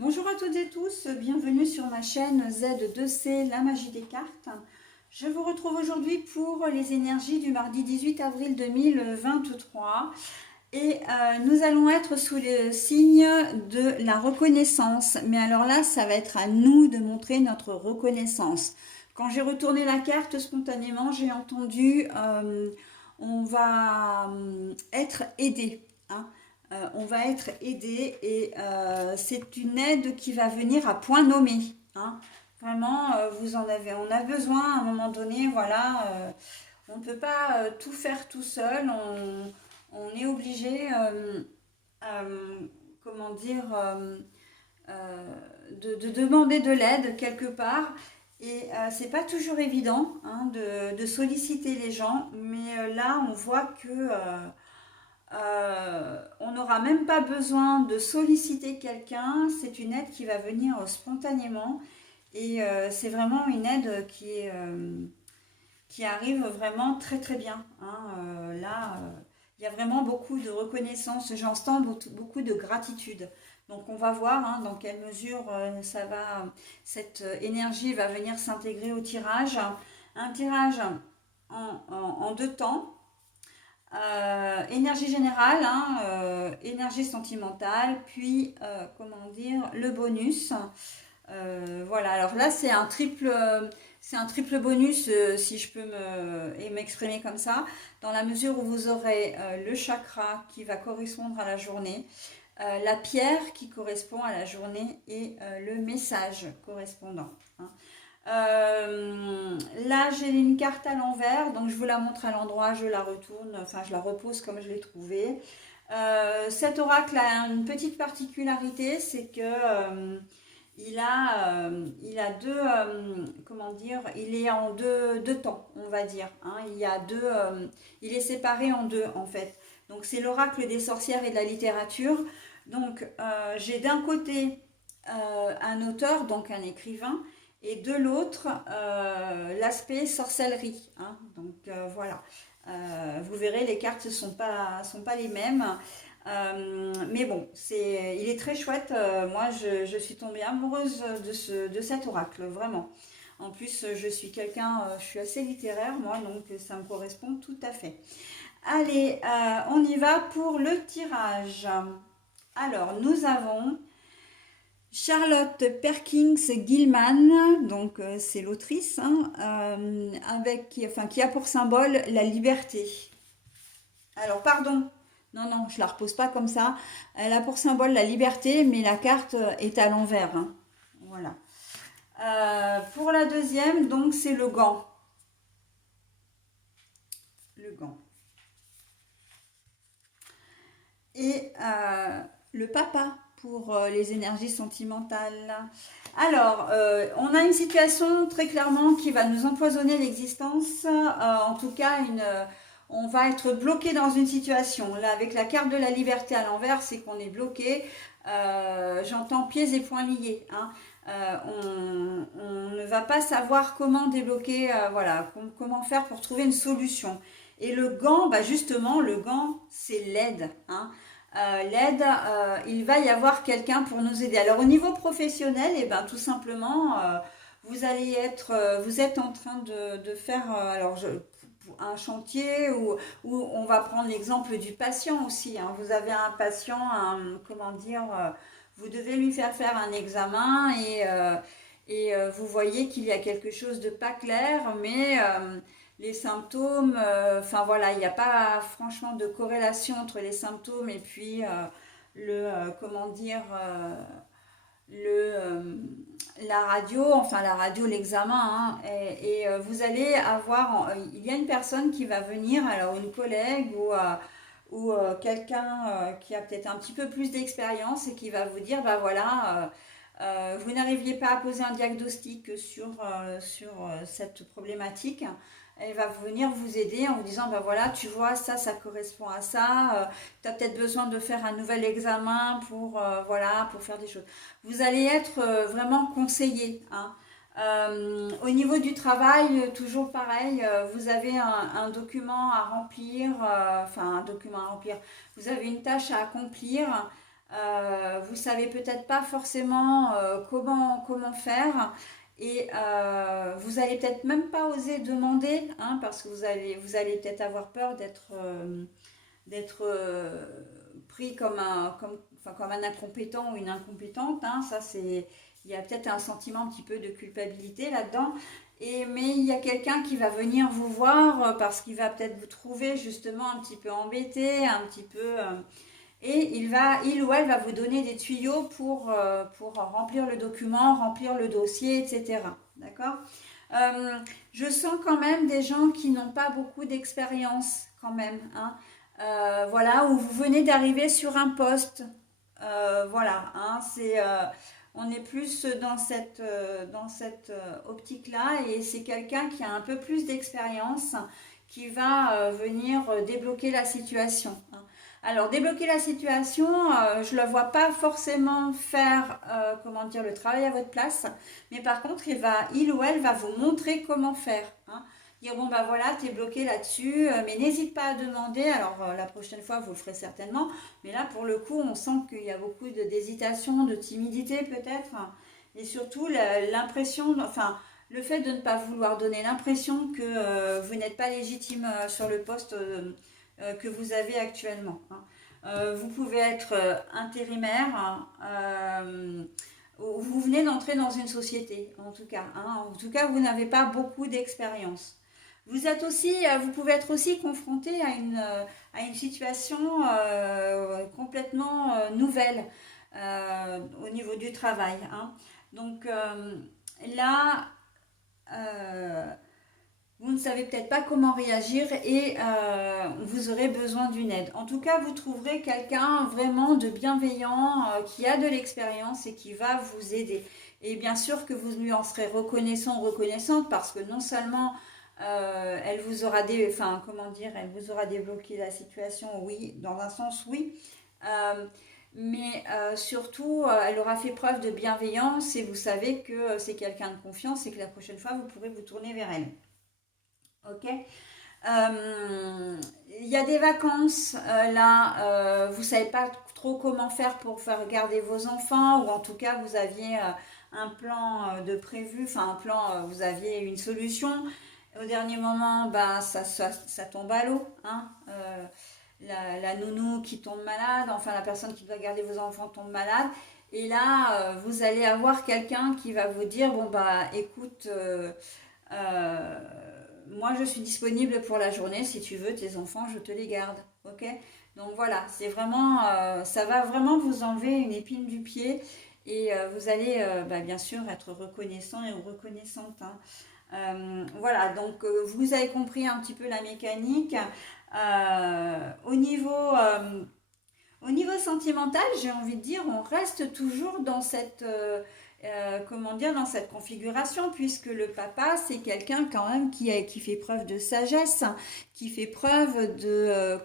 Bonjour à toutes et tous, bienvenue sur ma chaîne Z2C, la magie des cartes. Je vous retrouve aujourd'hui pour les énergies du mardi 18 avril 2023 et nous allons être sous le signe de la reconnaissance. Mais alors là, ça va être à nous de montrer notre reconnaissance. Quand j'ai retourné la carte spontanément, j'ai entendu on va être aidé, hein. On va être aidé et c'est une aide qui va venir à point nommé, hein. Vraiment, on a besoin à un moment donné, voilà, on ne peut pas tout faire tout seul, on est obligé, euh, comment dire, de demander de l'aide quelque part. Et c'est pas toujours évident, hein, de solliciter les gens, mais là on voit que on n'aura même pas besoin de solliciter quelqu'un, c'est une aide qui va venir spontanément et c'est vraiment une aide qui arrive vraiment très très bien, hein. Là, il y a vraiment beaucoup de reconnaissance, j'entends beaucoup de gratitude. Donc on va voir, hein, dans quelle mesure cette énergie va venir s'intégrer au tirage. Un tirage en deux temps. Énergie générale, hein, énergie sentimentale, puis comment dire, le bonus. Voilà, alors là c'est un triple bonus si je peux m'exprimer comme ça, dans la mesure où vous aurez le chakra qui va correspondre à la journée, la pierre qui correspond à la journée et le message correspondant, hein. Là, j'ai une carte à l'envers, donc je vous la montre à l'endroit, je la retourne, enfin je la repose comme je l'ai trouvée. Cet oracle a une petite particularité, c'est que il a deux, comment dire, il est en deux temps, on va dire, hein. Il est séparé en deux en fait. Donc c'est l'oracle des sorcières et de la littérature. Donc j'ai d'un côté un auteur, donc un écrivain, et de l'autre l'aspect sorcellerie, hein. Donc voilà. Vous verrez, les cartes ne sont pas les mêmes. Mais bon, il est très chouette. Moi, je suis tombée amoureuse de cet oracle, vraiment. En plus, je suis assez littéraire, moi, donc ça me correspond tout à fait. Allez, on y va pour le tirage. Alors, nous avons Charlotte Perkins Gilman, donc c'est l'autrice, hein, qui a pour symbole la liberté. Alors, pardon, non, je la repose pas comme ça. Elle a pour symbole la liberté, mais la carte est à l'envers, hein. Voilà. Pour la deuxième, donc, c'est le gant. Le gant. Et le papa pour les énergies sentimentales. Alors, on a une situation très clairement qui va nous empoisonner l'existence. En tout cas, on va être bloqué dans une situation. Là, avec la carte de la liberté à l'envers, c'est qu'on est bloqué. J'entends pieds et poings liés, hein. On ne va pas savoir comment débloquer, voilà, comment faire pour trouver une solution. Et le gant, bah justement, le gant, c'est l'aide, hein. L'aide, il va y avoir quelqu'un pour nous aider. Alors au niveau professionnel, et ben tout simplement, vous êtes en train de faire un chantier où on va prendre l'exemple du patient aussi, hein. Vous avez un patient, comment dire, vous devez lui faire un examen et vous voyez qu'il y a quelque chose de pas clair, mais les symptômes, enfin voilà, il n'y a pas franchement de corrélation entre les symptômes et puis comment dire, le, euh, la radio, l'examen, hein. Et vous allez avoir, il y a une personne qui va venir, alors une collègue ou quelqu'un qui a peut-être un petit peu plus d'expérience et qui va vous dire, bah voilà, vous n'arriviez pas à poser un diagnostic sur cette problématique. Elle va venir vous aider en vous disant, ben voilà, tu vois, ça correspond à ça. Tu as peut-être besoin de faire un nouvel examen voilà, pour faire des choses. Vous allez être vraiment conseillé, hein. Au niveau du travail, toujours pareil, vous avez un document à remplir, enfin un document à remplir, vous avez une tâche à accomplir, vous savez peut-être pas forcément comment faire. Et vous allez peut-être même pas oser demander, hein, parce que vous allez peut-être avoir peur d'être pris comme un incompétent ou une incompétente, hein. Ça, il y a peut-être un sentiment un petit peu de culpabilité là-dedans. Mais il y a quelqu'un qui va venir vous voir parce qu'il va peut-être vous trouver justement un petit peu embêté, un petit peu... et il ou elle va vous donner des tuyaux pour remplir le document, remplir le dossier, etc. D'accord. Euh, je sens quand même des gens qui n'ont pas beaucoup d'expérience quand même, hein. Voilà, où vous venez d'arriver sur un poste. Voilà, hein, on est plus dans cette optique-là et c'est quelqu'un qui a un peu plus d'expérience qui va venir débloquer la situation, hein. Alors, débloquer la situation, je ne la vois pas forcément faire, comment dire, le travail à votre place, mais par contre, il ou elle va vous montrer comment faire, hein. Dire, bon, bah voilà, tu es bloqué là-dessus, mais n'hésite pas à demander. Alors, la prochaine fois, vous le ferez certainement, mais là, pour le coup, on sent qu'il y a beaucoup d'hésitation, de timidité peut-être, et surtout l'impression, enfin, le fait de ne pas vouloir donner l'impression que vous n'êtes pas légitime sur le poste que vous avez actuellement, hein. Vous pouvez être intérimaire, hein, vous venez d'entrer dans une société, en tout cas, hein. En tout cas, vous n'avez pas beaucoup d'expérience. Vous pouvez être aussi confronté à une situation complètement nouvelle au niveau du travail, hein. Donc là, euh, vous ne savez peut-être pas comment réagir et vous aurez besoin d'une aide. En tout cas, vous trouverez quelqu'un vraiment de bienveillant, qui a de l'expérience et qui va vous aider. Et bien sûr que vous lui en serez reconnaissant ou reconnaissante parce que non seulement elle vous aura enfin, comment dire, elle vous aura débloqué la situation, oui, dans un sens, oui. Euh, mais surtout, elle aura fait preuve de bienveillance et vous savez que c'est quelqu'un de confiance et que la prochaine fois, vous pourrez vous tourner vers elle. Ok. Il y a des vacances, là, vous savez pas trop comment faire pour faire garder vos enfants, ou en tout cas vous aviez un plan de prévu, enfin un plan, vous aviez une solution. Au dernier moment, bah, ça tombe à l'eau, hein. La nounou qui tombe malade, enfin la personne qui doit garder vos enfants tombe malade. Et là, vous allez avoir quelqu'un qui va vous dire, bon bah écoute, euh, moi, je suis disponible pour la journée. Si tu veux, tes enfants, je te les garde. Ok. Donc voilà, c'est vraiment, ça va vraiment vous enlever une épine du pied et vous allez bah, bien sûr être reconnaissant et reconnaissante, hein. Voilà, donc vous avez compris un petit peu la mécanique. Au niveau sentimental, j'ai envie de dire, on reste toujours dans comment dire, dans cette configuration, puisque le papa, c'est quelqu'un quand même qui fait preuve de sagesse, qui fait preuve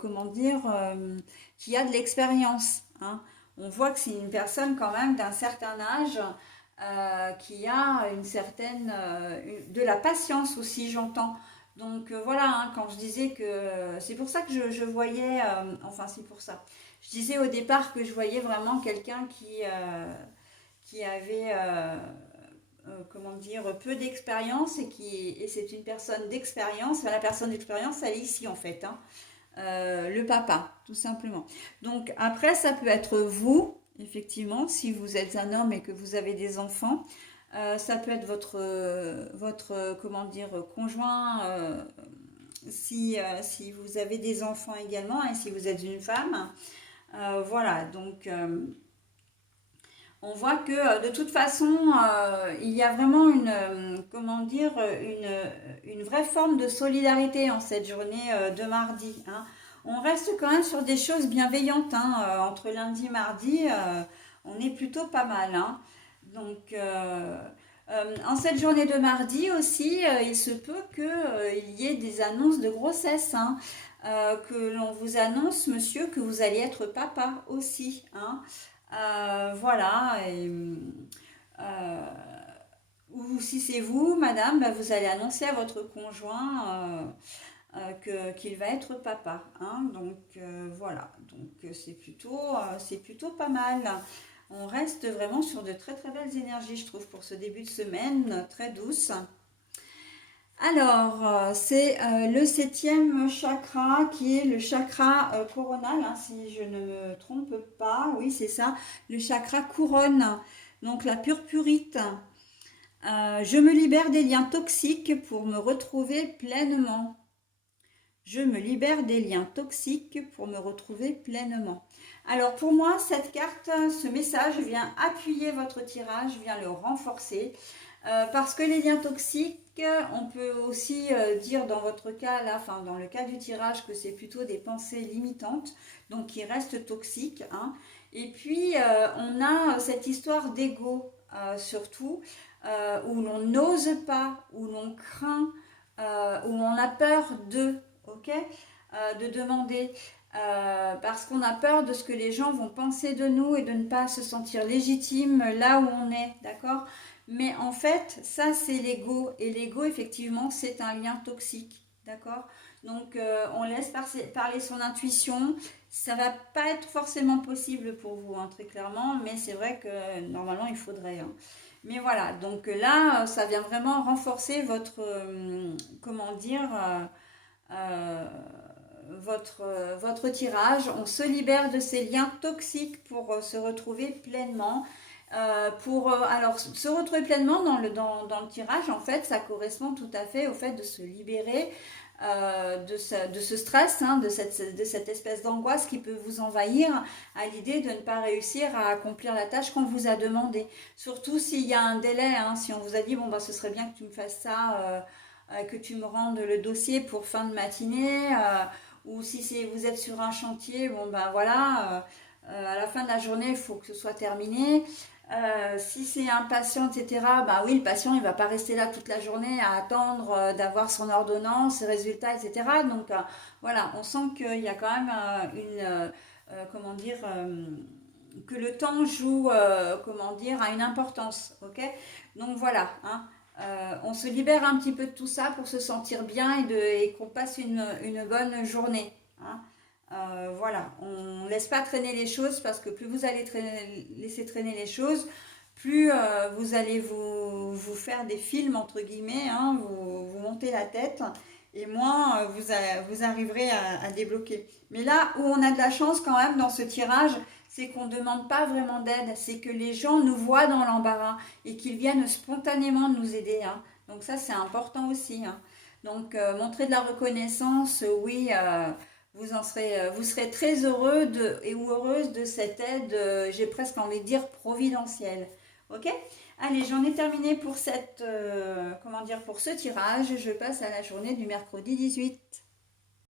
comment dire, qui a de l'expérience, hein. On voit que c'est une personne quand même d'un certain âge, qui a de la patience aussi, j'entends. Donc voilà, hein, quand je disais que c'est pour ça que je voyais, enfin c'est pour ça. Je disais au départ que je voyais vraiment quelqu'un qui avait, comment dire, peu d'expérience et c'est une personne d'expérience. Enfin, la personne d'expérience, elle est ici en fait, hein. Le papa, tout simplement. Donc après, ça peut être vous, effectivement, si vous êtes un homme et que vous avez des enfants. Ça peut être votre comment dire, conjoint, si vous avez des enfants également et si vous êtes une femme. Voilà, donc on voit que de toute façon, il y a vraiment comment dire, une vraie forme de solidarité en cette journée de mardi, hein. On reste quand même sur des choses bienveillantes, hein, entre lundi et mardi, on est plutôt pas mal, hein. Donc, en cette journée de mardi aussi, il se peut qu'il y ait des annonces de grossesse, hein, que l'on vous annonce, monsieur, que vous allez être papa aussi, hein. Voilà. Euh, ou si c'est vous, madame, bah, vous allez annoncer à votre conjoint qu'il va être papa, hein. Donc voilà. Donc c'est plutôt pas mal. On reste vraiment sur de très très belles énergies, je trouve, pour ce début de semaine, très douce. Alors, c'est le septième chakra qui est le chakra coronal, hein, si je ne me trompe pas. Oui, c'est ça, le chakra couronne, donc la purpurite. Je me libère des liens toxiques pour me retrouver pleinement. Je me libère des liens toxiques pour me retrouver pleinement. Alors pour moi, cette carte, ce message vient appuyer votre tirage, vient le renforcer. Parce que les liens toxiques, on peut aussi dire dans votre cas, là, enfin dans le cas du tirage, que c'est plutôt des pensées limitantes, donc qui restent toxiques, hein. Et puis on a cette histoire d'ego surtout, où l'on n'ose pas, où l'on craint, où on a peur de, ok, de demander. Parce qu'on a peur de ce que les gens vont penser de nous et de ne pas se sentir légitime là où on est, d'accord? Mais en fait, ça c'est l'ego. Et l'ego, effectivement, c'est un lien toxique, d'accord? Donc on laisse parler son intuition. Ça va pas être forcément possible pour vous, hein, très clairement, mais c'est vrai que normalement il faudrait, hein. Mais voilà, donc là, ça vient vraiment renforcer votre, comment dire, euh, votre tirage. On se libère de ces liens toxiques pour se retrouver pleinement. Alors, se retrouver pleinement dans le tirage, en fait, ça correspond tout à fait au fait de se libérer de ce stress, hein, de cette espèce d'angoisse qui peut vous envahir à l'idée de ne pas réussir à accomplir la tâche qu'on vous a demandé. Surtout s'il y a un délai, hein, si on vous a dit, bon, bah, ce serait bien que tu me fasses ça, que tu me rendes le dossier pour fin de matinée, ou si vous êtes sur un chantier, bon, ben voilà, à la fin de la journée, il faut que ce soit terminé. Si c'est un patient, etc., bah oui, le patient, il ne va pas rester là toute la journée à attendre d'avoir son ordonnance, ses résultats, etc. Donc voilà, on sent qu'il y a quand même comment dire, que le temps joue, comment dire, a une importance, ok? Donc voilà, hein. On se libère un petit peu de tout ça pour se sentir bien et qu'on passe une bonne journée, hein. Voilà, on ne laisse pas traîner les choses parce que plus vous allez laisser traîner les choses, plus vous allez vous faire des films, entre guillemets, hein, vous montez la tête et moins vous arriverez à débloquer. Mais là où on a de la chance quand même dans ce tirage, c'est qu'on ne demande pas vraiment d'aide, c'est que les gens nous voient dans l'embarras et qu'ils viennent spontanément nous aider, hein. Donc ça, c'est important aussi, hein. Donc montrer de la reconnaissance, oui, vous serez très heureux ou heureuse de cette aide, j'ai presque envie de dire providentielle. Ok? Allez, j'en ai terminé pour comment dire, pour ce tirage. Je passe à la journée du mercredi 18.